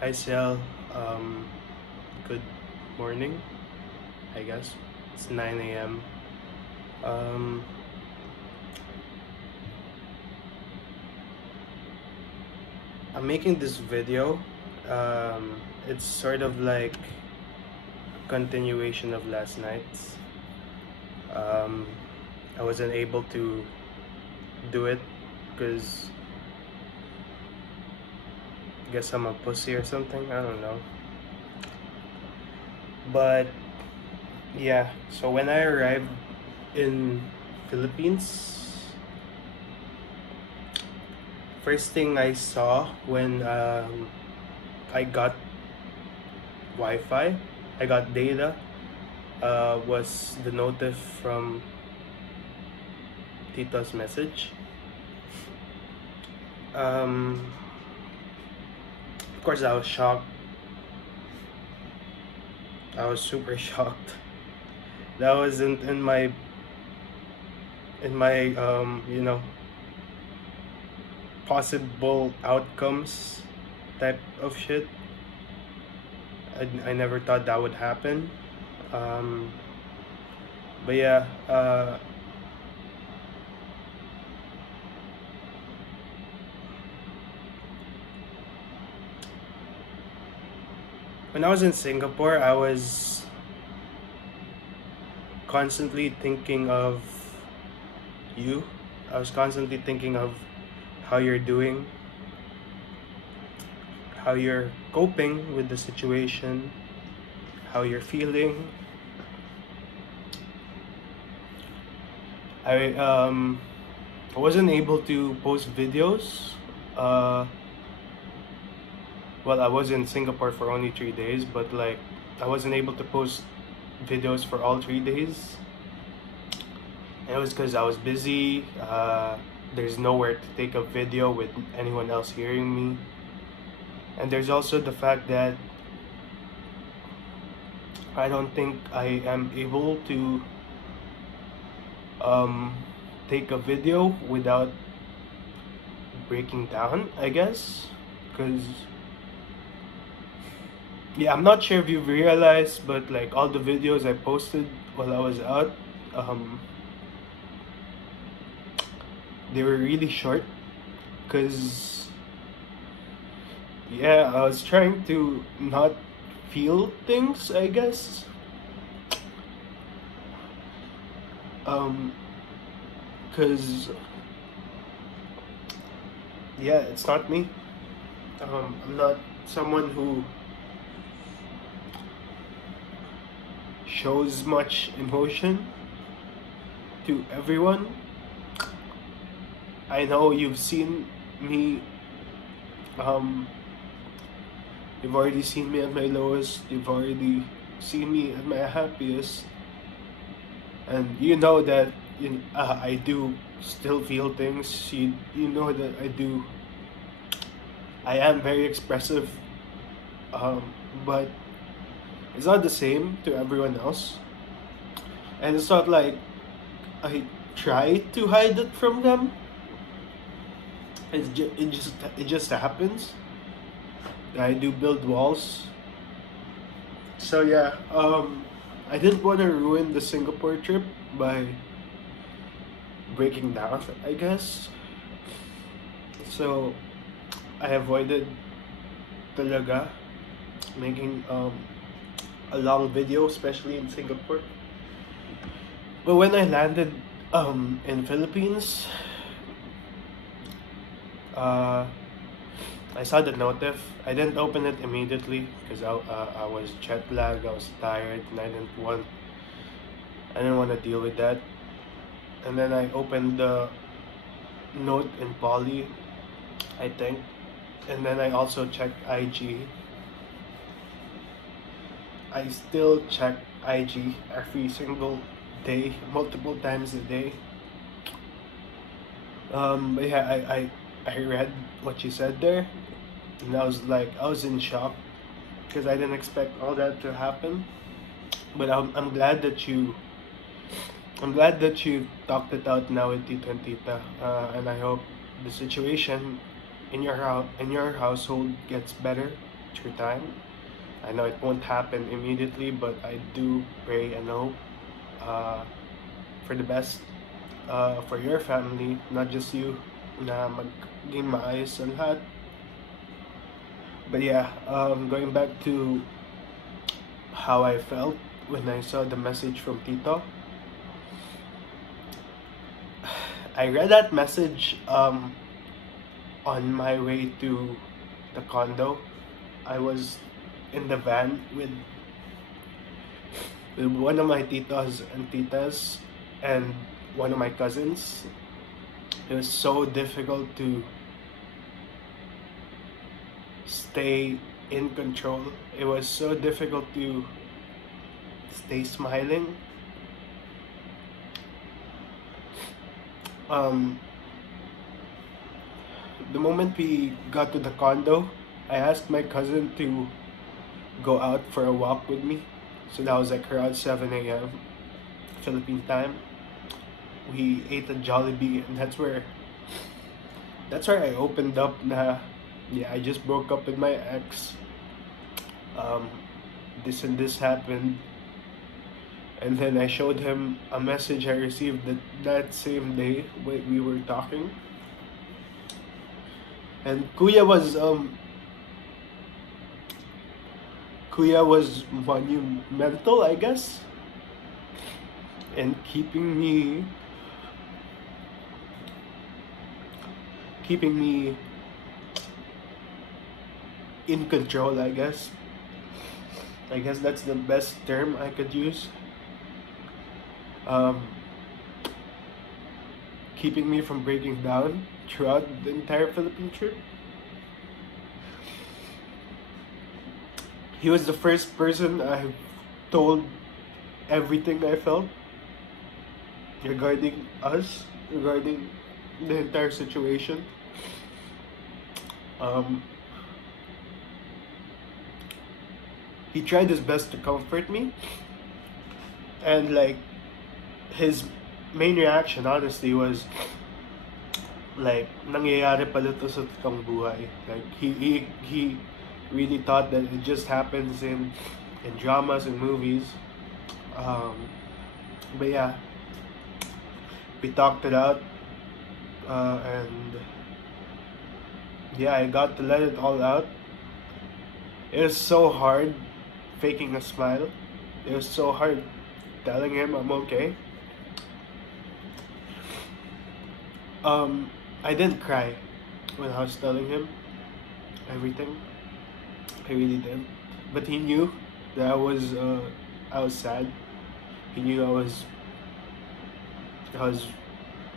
Hi, Ciel. Good morning, I guess. It's 9 a.m. Um, I'm making this video. It's sort of like a continuation of last night's. Um, I wasn't able to do it because I guess I'm a pussy or something. I don't know. But yeah, so when I arrived in Philippines, first thing I saw when I got Wi-Fi, I got data, was the notif from Tito's message. Um, of course, I was shocked. I was super shocked. That wasn't in my possible outcomes type of shit. I never thought that would happen. Um, but yeah, when I was in Singapore, I was constantly thinking of you. I was constantly thinking of how you're doing, how you're coping with the situation, how you're feeling. I wasn't able to post videos. Uh, well, I was in Singapore for only 3 days, but like I wasn't able to post videos for all 3 days. And it was because I was busy. There's nowhere to take a video with anyone else hearing me. And there's also the fact that I don't think I am able to um, take a video without breaking down, I guess. Because, yeah, I'm not sure if you've realized, but like all the videos I posted while I was out, um, they were really short. Because, yeah, I was trying to not feel things, I guess. Um, because, yeah, it's not me. I'm not someone who shows much emotion to everyone. I know you've seen me, um, you've already seen me at my lowest, you've already seen me at my happiest, and you know that I do still feel things. You know that I am very expressive, but it's not the same to everyone else. And it's not like I try to hide it from them. It just happens. I do build walls. So yeah, I didn't want to ruin the Singapore trip by breaking down, I guess. So I avoided talaga making a long video, especially in Singapore. But when I landed in Philippines, uh, I saw the notif. I didn't open it immediately because I was jet lagged. I was tired, and I didn't want to deal with that. And then I opened the note in Poly, I think, and then I also checked IG. I still check IG every single day, multiple times a day. But yeah, I read what you said there, and I was in shock because I didn't expect all that to happen. But I'm glad that you talked it out now with Tito and Tita, and I hope the situation in your household gets better through time. I know it won't happen immediately, but I do pray and hope uh, for the best for your family, not just you, na maging maayos sa lahat. But yeah, going back to how I felt when I saw the message from Tito. I read that message on my way to the condo. I was in the van with one of my titos and titas and one of my cousins. It was so difficult to stay in control. It was so difficult to stay smiling. Um, the moment we got to the condo, I asked my cousin to go out for a walk with me. So that was like around 7 a.m. Philippine time. We ate a Jollibee, and that's where I opened up na yeah, I just broke up with my ex. Um, this and this happened, and then I showed him a message I received that same day when we were talking. And Kuya was monumental, I guess, in keeping me in control, I guess. I guess that's the best term I could use. Um, Keeping me from breaking down throughout the entire Philippine trip. He was the first person I told everything I felt regarding us, regarding the entire situation. Um, he tried his best to comfort me, and like his main reaction honestly was like nangyayari pala to sa totoong buhay. Like he really thought that it just happens in dramas and movies. But yeah, we talked it out, and yeah, I got to let it all out. It was so hard faking a smile. It was so hard telling him I'm okay. I didn't cry when I was telling him everything. I really did, but he knew that I was sad. He knew I was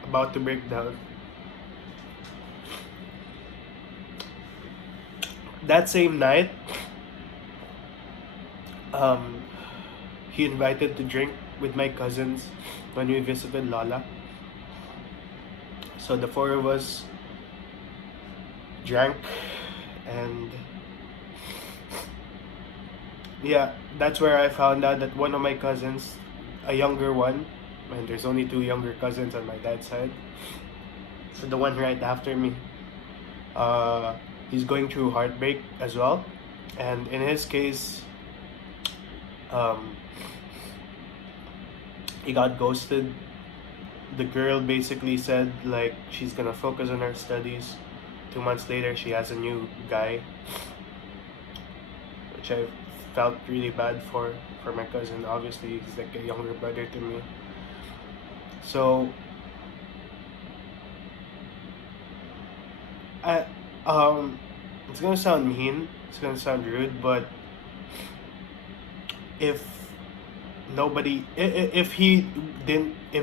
about to break down. That same night, um, he invited to drink with my cousins when we visited Lola. So the four of us drank, and yeah, that's where I found out that one of my cousins, a younger one, and there's only two younger cousins on my dad's side. So the one right after me, uh, he's going through heartbreak as well, and in his case, um, he got ghosted. The girl basically said like she's gonna focus on her studies. 2 months later, she has a new guy, which I felt really bad for my cousin. Obviously, he's like a younger brother to me. So I it's gonna sound mean. It's gonna sound rude, but if if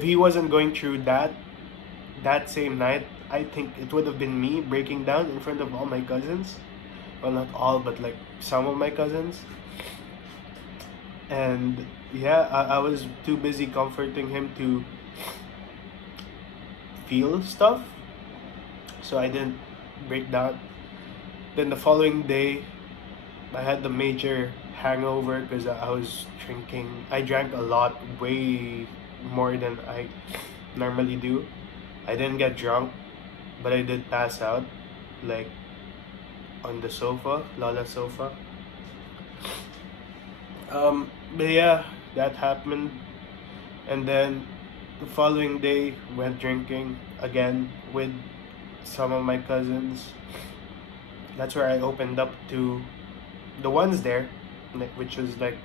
he wasn't going through that same night, I think it would have been me breaking down in front of all my cousins. Well, not all, but like some of my cousins. And yeah, I was too busy comforting him to feel stuff, so I didn't break down. Then the following day, I had the major hangover because I was drinking. I drank a lot, way more than I normally do. I didn't get drunk, but I did pass out. Like on the sofa, Lola's sofa. But yeah, that happened, and then the following day went drinking again with some of my cousins. That's where I opened up to the ones there, which was like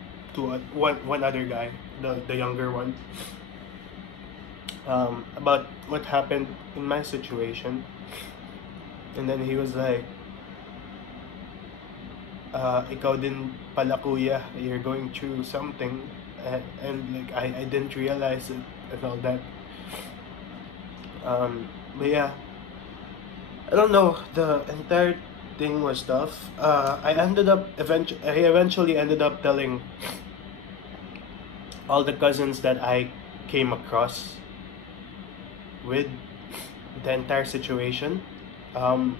one other guy, the younger one, about what happened in my situation. And then he was like, ikaw din pala kuya, you're going through something, and like I didn't realize it and all that. But yeah, I don't know, the entire thing was tough. I eventually ended up telling all the cousins that I came across with the entire situation, um,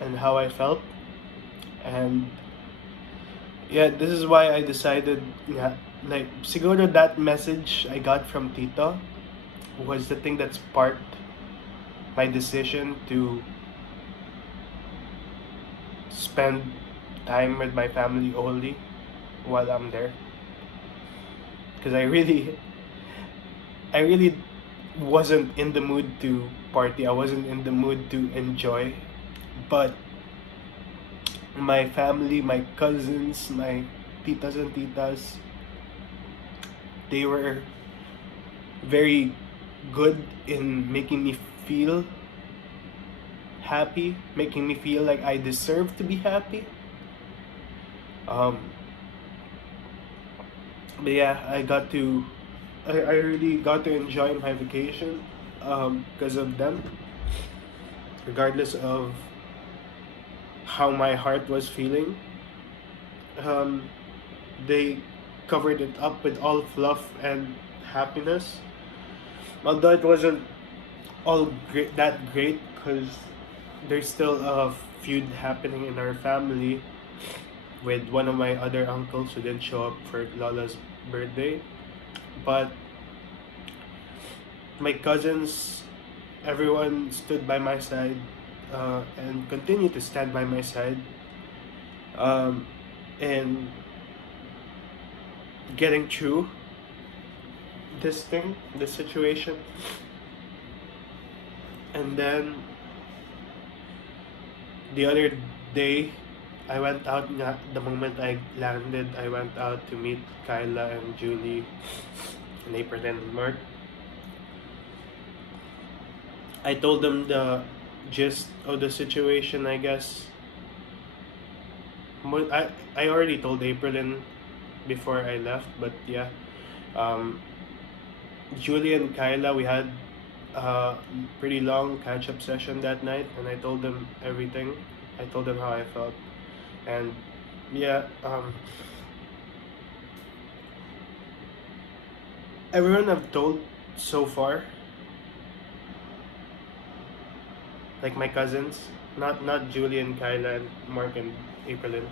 and how I felt. And yeah, this is why I decided, yeah, like, siguro that message I got from Tito was the thing that sparked my decision to spend time with my family only while I'm there. Because I really wasn't in the mood to party. I wasn't in the mood to enjoy. But my family, my cousins, my titas and titas, they were very good in making me feel happy, making me feel like I deserve to be happy. Um, but yeah, I really got to enjoy my vacation because of them, regardless of how my heart was feeling. Um, they covered it up with all fluff and happiness. Although it wasn't all great because there's still a feud happening in our family with one of my other uncles who didn't show up for Lola's birthday. But my cousins, everyone stood by my side, and continue to stand by my side, um, in getting through this situation. And then the other day, I went out, the moment I landed, I went out to meet Kyla and Julie and April and Mark. I told them the gist of the situation, I guess. I already told April before I left, but yeah. Um, Julie and Kyla, we had a pretty long catch up session that night, and I told them everything. I told them how I felt. And yeah, everyone I've told so far, like my cousins, not Julie and Kyla and Mark and April,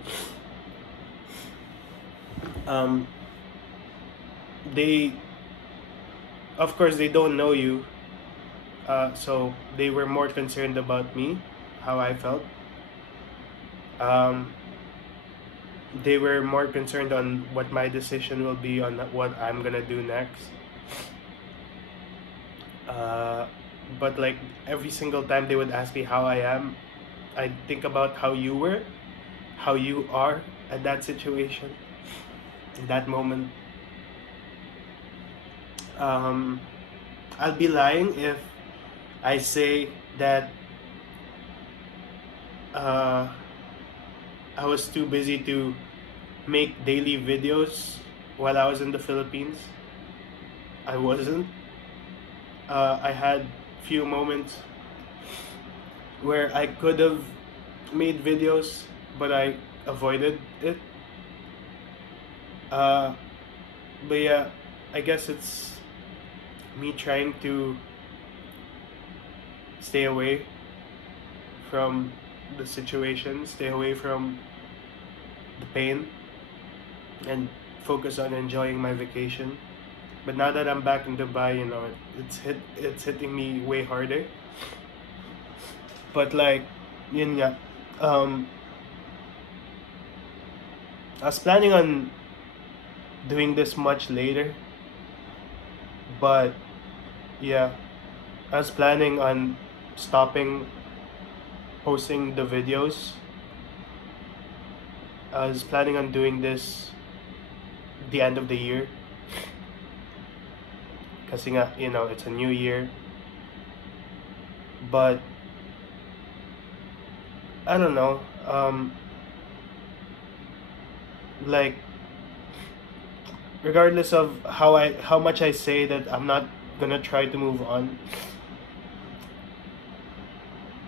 um, they, of course, they don't know you, so they were more concerned about me, how I felt. Um, they were more concerned on what my decision will be on what I'm gonna do next. Uh, but like every single time they would ask me how I am, I think about how you were, how you are at that situation, in that moment. Um, I'll be lying if I say that uh, I was too busy to make daily videos while I was in the Philippines. I wasn't. I had few moments where I could have made videos, but I avoided it. Uh, but yeah, I guess it's me trying to stay away from the situation, stay away from the pain, and focus on enjoying my vacation. But now that I'm back in Dubai, it's hitting me way harder. But like, yun nga, Um, I was planning on doing this much later, but yeah, I was planning on stopping posting the videos. I was planning on doing this the end of the year, kasi nga, it's a new year. But I don't know. Like, regardless of how much I say that I'm not gonna try to move on,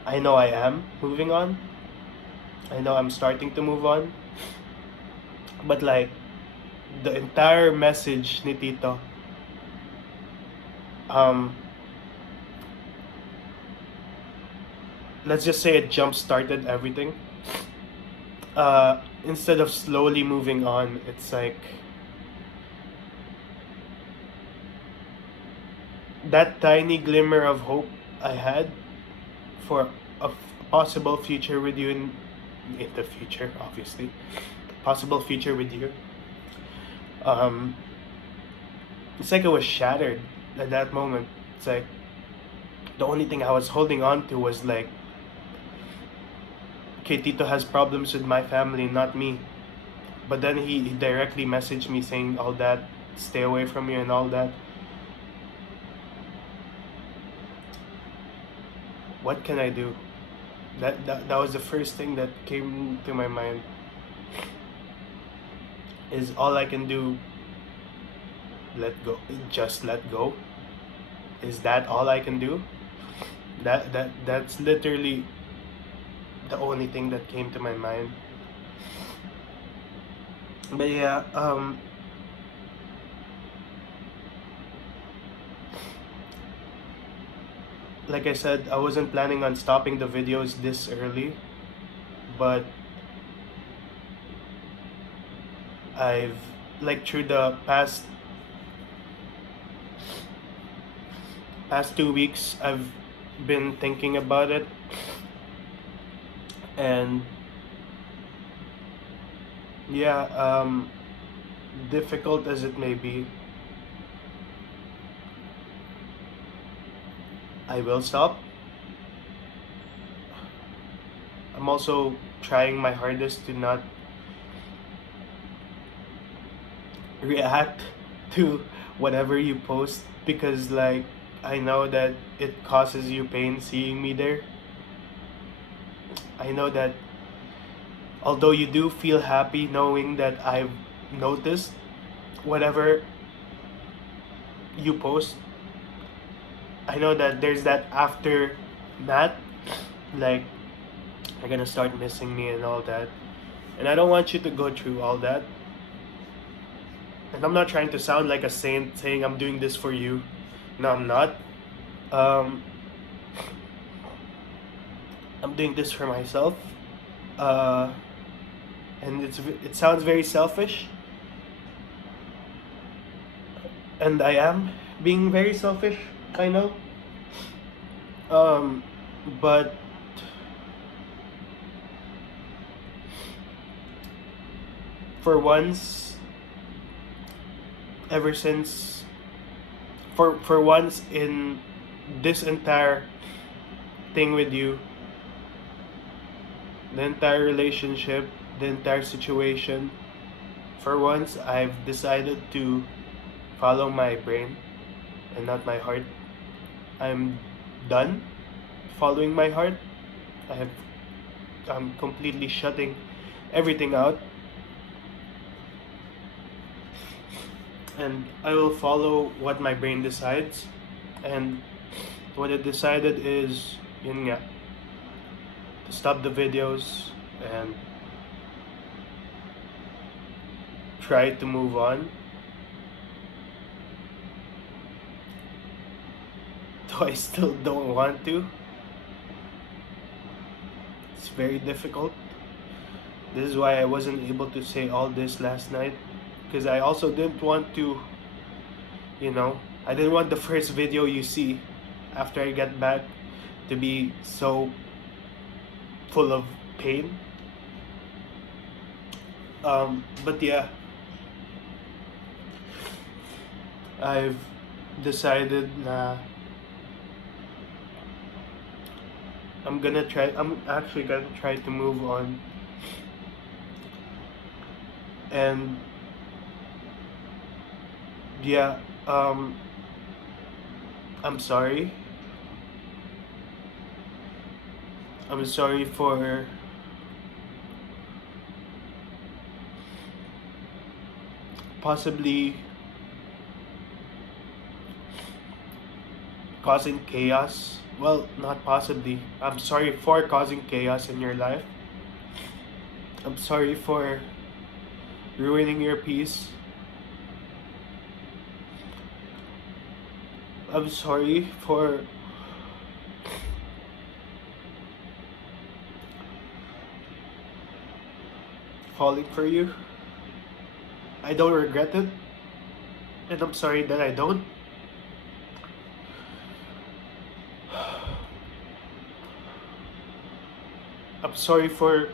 I know I am moving on. I know I'm starting to move on. But like, the entire message ni Tito, um, let's just say it jump started everything. Instead of slowly moving on, it's like that tiny glimmer of hope I had for a possible future with you in the future, obviously. Possible future with you. Um, it's like it was shattered at that moment. It's like the only thing I was holding on to was like, okay, Tito has problems with my family, not me. But then he directly messaged me saying all that, stay away from me and all that. What can I do? That was the first thing that came to my mind. Is all I can do let go, just let go? Is that all I can do? That's literally the only thing that came to my mind. But yeah, like I said, I wasn't planning on stopping the videos this early, but I've, like, through the past 2 weeks, I've been thinking about it, and yeah, difficult as it may be, I will stop. I'm also trying my hardest to not react to whatever you post, because like I know that it causes you pain seeing me there. I know that although you do feel happy knowing that I've noticed whatever you post, I know that there's that after that, like, you're gonna start missing me and all that. And I don't want you to go through all that. And I'm not trying to sound like a saint saying I'm doing this for you. No, I'm not. Um, I'm doing this for myself. Uh, and it sounds very selfish. And I am being very selfish, I know. Um, but for once, ever since, for once in this entire thing with you, the entire relationship, the entire situation, for once I've decided to follow my brain and not my heart. I'm done following my heart. I'm completely shutting everything out, and I will follow what my brain decides. And what it decided is, yun nga, to stop the videos and try to move on. Though I still don't want to. It's very difficult. This is why I wasn't able to say all this last night, because I also didn't want to, I didn't want the first video you see after I get back to be so full of pain. But yeah, I've decided na I'm actually gonna try to move on. And yeah, um, I'm sorry. I'm sorry for possibly causing chaos. Well, not possibly. I'm sorry for causing chaos in your life. I'm sorry for ruining your peace. I'm sorry for falling for you. I don't regret it, and I'm sorry that I don't. I'm sorry for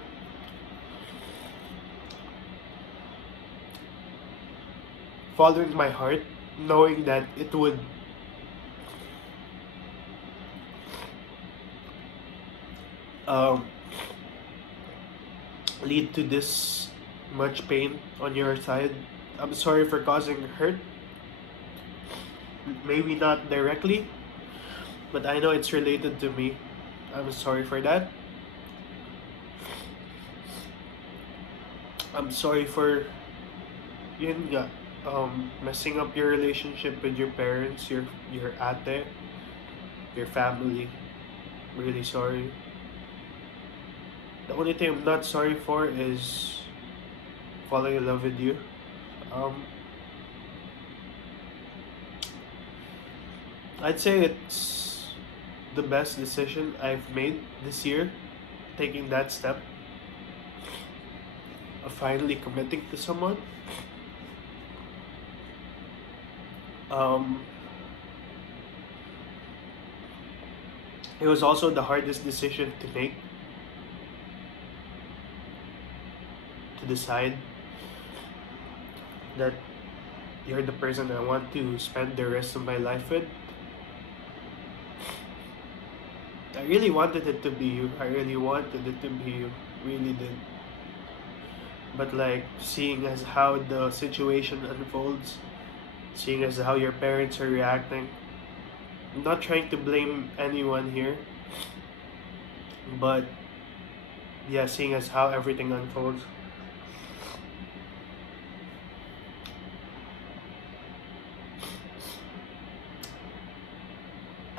following my heart, knowing that it would um, lead to this much pain on your side. I'm sorry for causing hurt. Maybe not directly, but I know it's related to me. I'm sorry for that. I'm sorry for yun nga, messing up your relationship with your parents, your ate, your family. Really sorry. The only thing I'm not sorry for is falling in love with you. Um, I'd say it's the best decision I've made this year, taking that step of finally committing to someone. Um, it was also the hardest decision to make, to decide that you're the person I want to spend the rest of my life with. I really wanted it to be you. I really wanted it to be you. Really did. But like seeing as how the situation unfolds, seeing as how your parents are reacting, I'm not trying to blame anyone here, but yeah, seeing as how everything unfolds,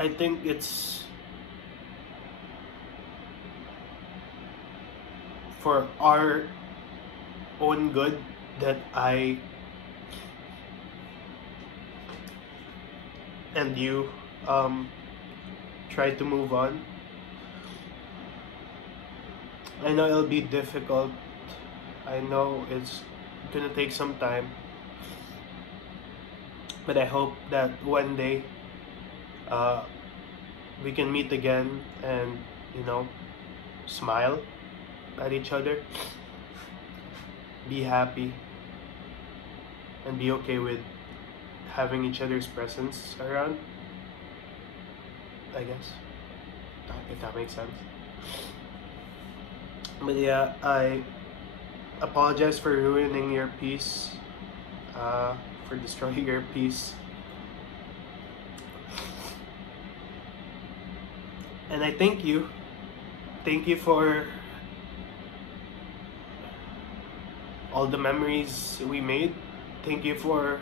I think it's for our own good that I and you um, try to move on. I know it'll be difficult. I know it's gonna take some time, but I hope that one day uh, we can meet again and you know smile at each other, be happy, and be okay with having each other's presence around. I guess if that makes sense. But yeah, I apologize for ruining your peace, for destroying your peace. And I thank you. Thank you for all the memories we made. Thank you for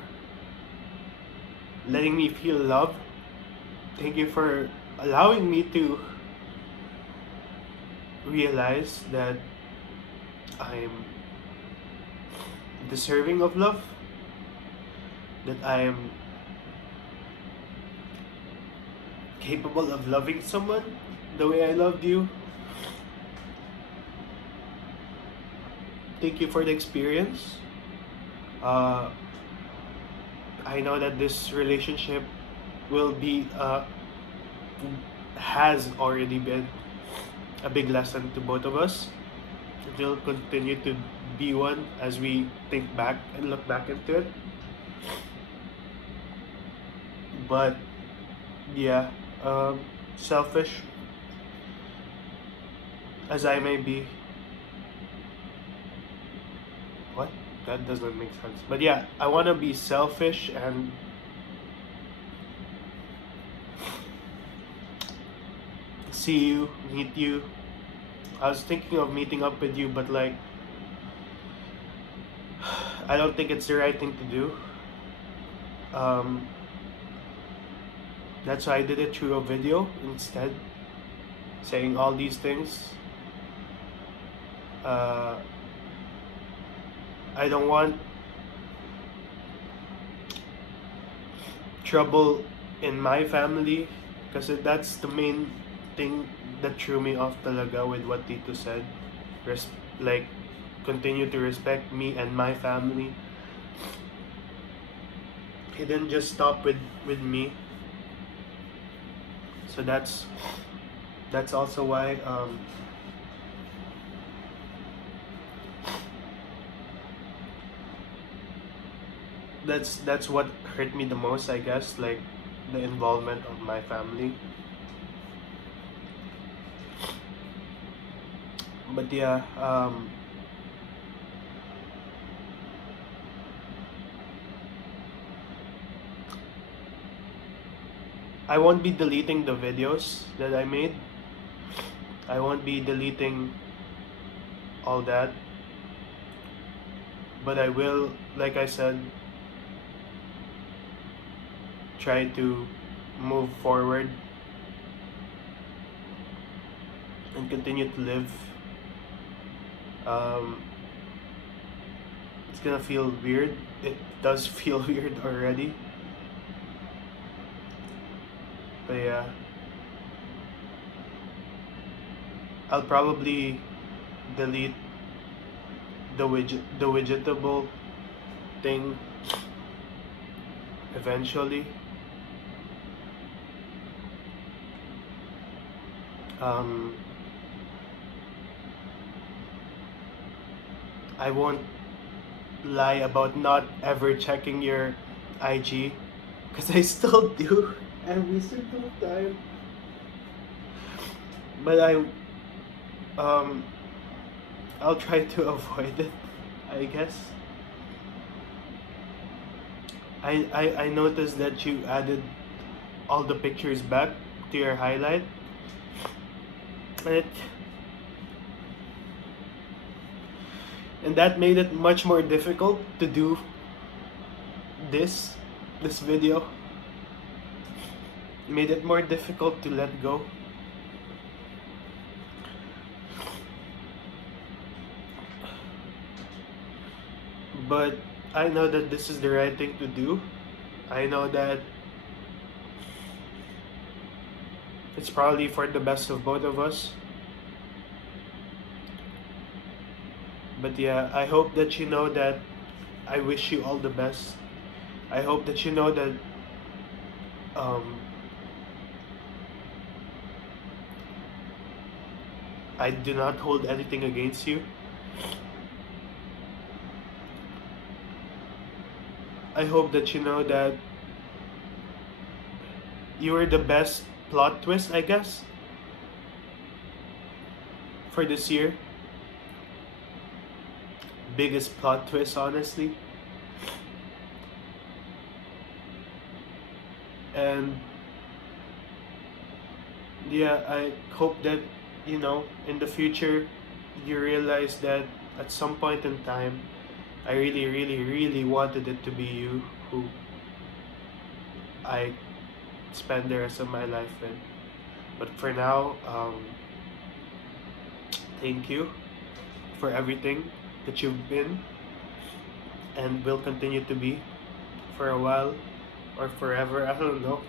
letting me feel love. Thank you for allowing me to realize that I'm deserving of love, that I am capable of loving someone the way I loved you. Thank you for the experience. Uh, I know that this relationship will be, has already been a big lesson to both of us. It will continue to be one as we think back and look back into it. But yeah, selfish as I may be. What? That doesn't make sense. But yeah, I want to be selfish and see you, meet you. I was thinking of meeting up with you, but like, I don't think it's the right thing to do. Um, that's why I did it through a video instead, saying all these things. Uh, I don't want trouble in my family kasi that's the main thing that threw me off talaga with what Tito said. Like, continue to respect me and my family. He didn't just stop with me. So that's also why that's what hurt me the most, I guess, like the involvement of my family. But yeah, I won't be deleting the videos that I made. I won't be deleting all that. But I will, like I said, try to move forward and continue to live. It's gonna feel weird. It does feel weird already. But yeah, I'll probably delete the widgetable thing eventually. I won't lie about not ever checking your IG, because I still do every single time. But I'll try to avoid it, I guess. I noticed that you added all the pictures back to your highlight. And that made it much more difficult to do this video. It made it more difficult to let go. But I know that this is the right thing to do. I know that it's probably for the best of both of us. But yeah, I hope that you know that I wish you all the best. I hope that you know that I do not hold anything against you. I hope that you know that you were the best plot twist, I guess, for this year. Biggest plot twist, honestly. And yeah, I hope that, you know, in the future, you realize that at some point in time, I really, really, really wanted it to be you who I spend the rest of my life with. But for now, thank you for everything that you've been and will continue to be for a while or forever. I don't know.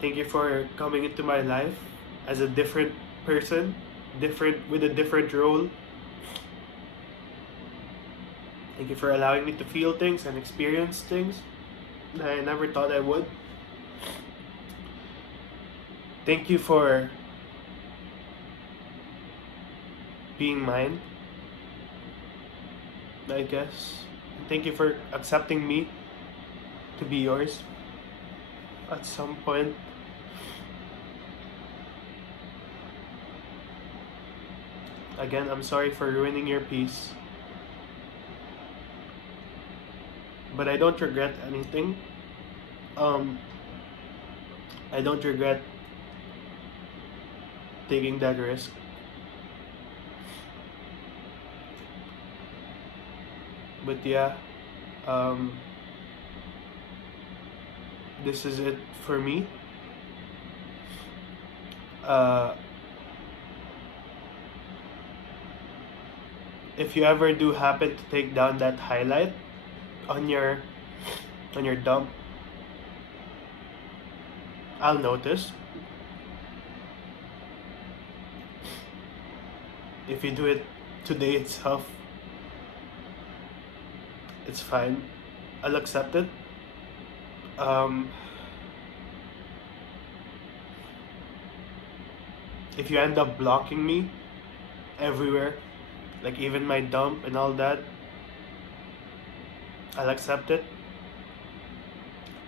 Thank you for coming into my life as a different person, with a different role. Thank you for allowing me to feel things and experience things that I never thought I would. Thank you for being mine, I guess. Thank you for accepting me to be yours at some point. Again, I'm sorry for ruining your peace, but I don't regret anything. Um, I don't regret taking that risk. But yeah, um, this is it for me. Uh, if you ever do happen to take down that highlight on your dump, I'll notice. If you do it today itself, it's fine. I'll accept it. Um, if you end up blocking me everywhere, like even my dump and all that, I'll accept it.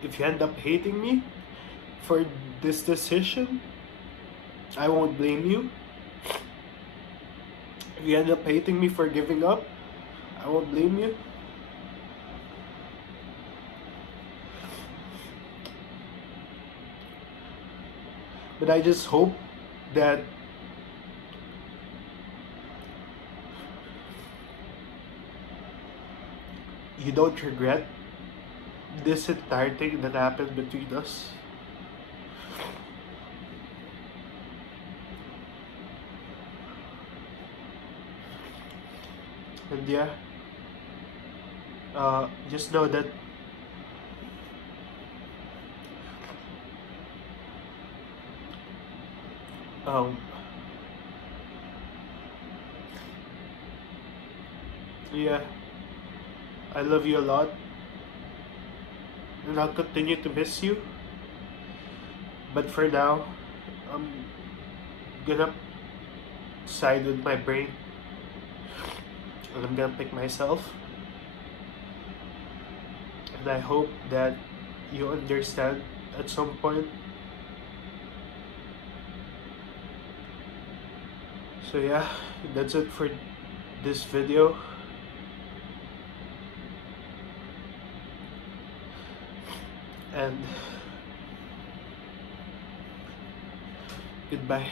If you end up hating me for this decision, I won't blame you. If you end up hating me for giving up, I won't blame you. But I just hope that you don't regret this entire thing that happened between us. And yeah, just know that um, yeah, I love you a lot, and I'll continue to miss you. But for now, I'm gonna side with my brain, and I'm gonna pick myself. And I hope that you understand at some point. So yeah, that's it for this video. And goodbye.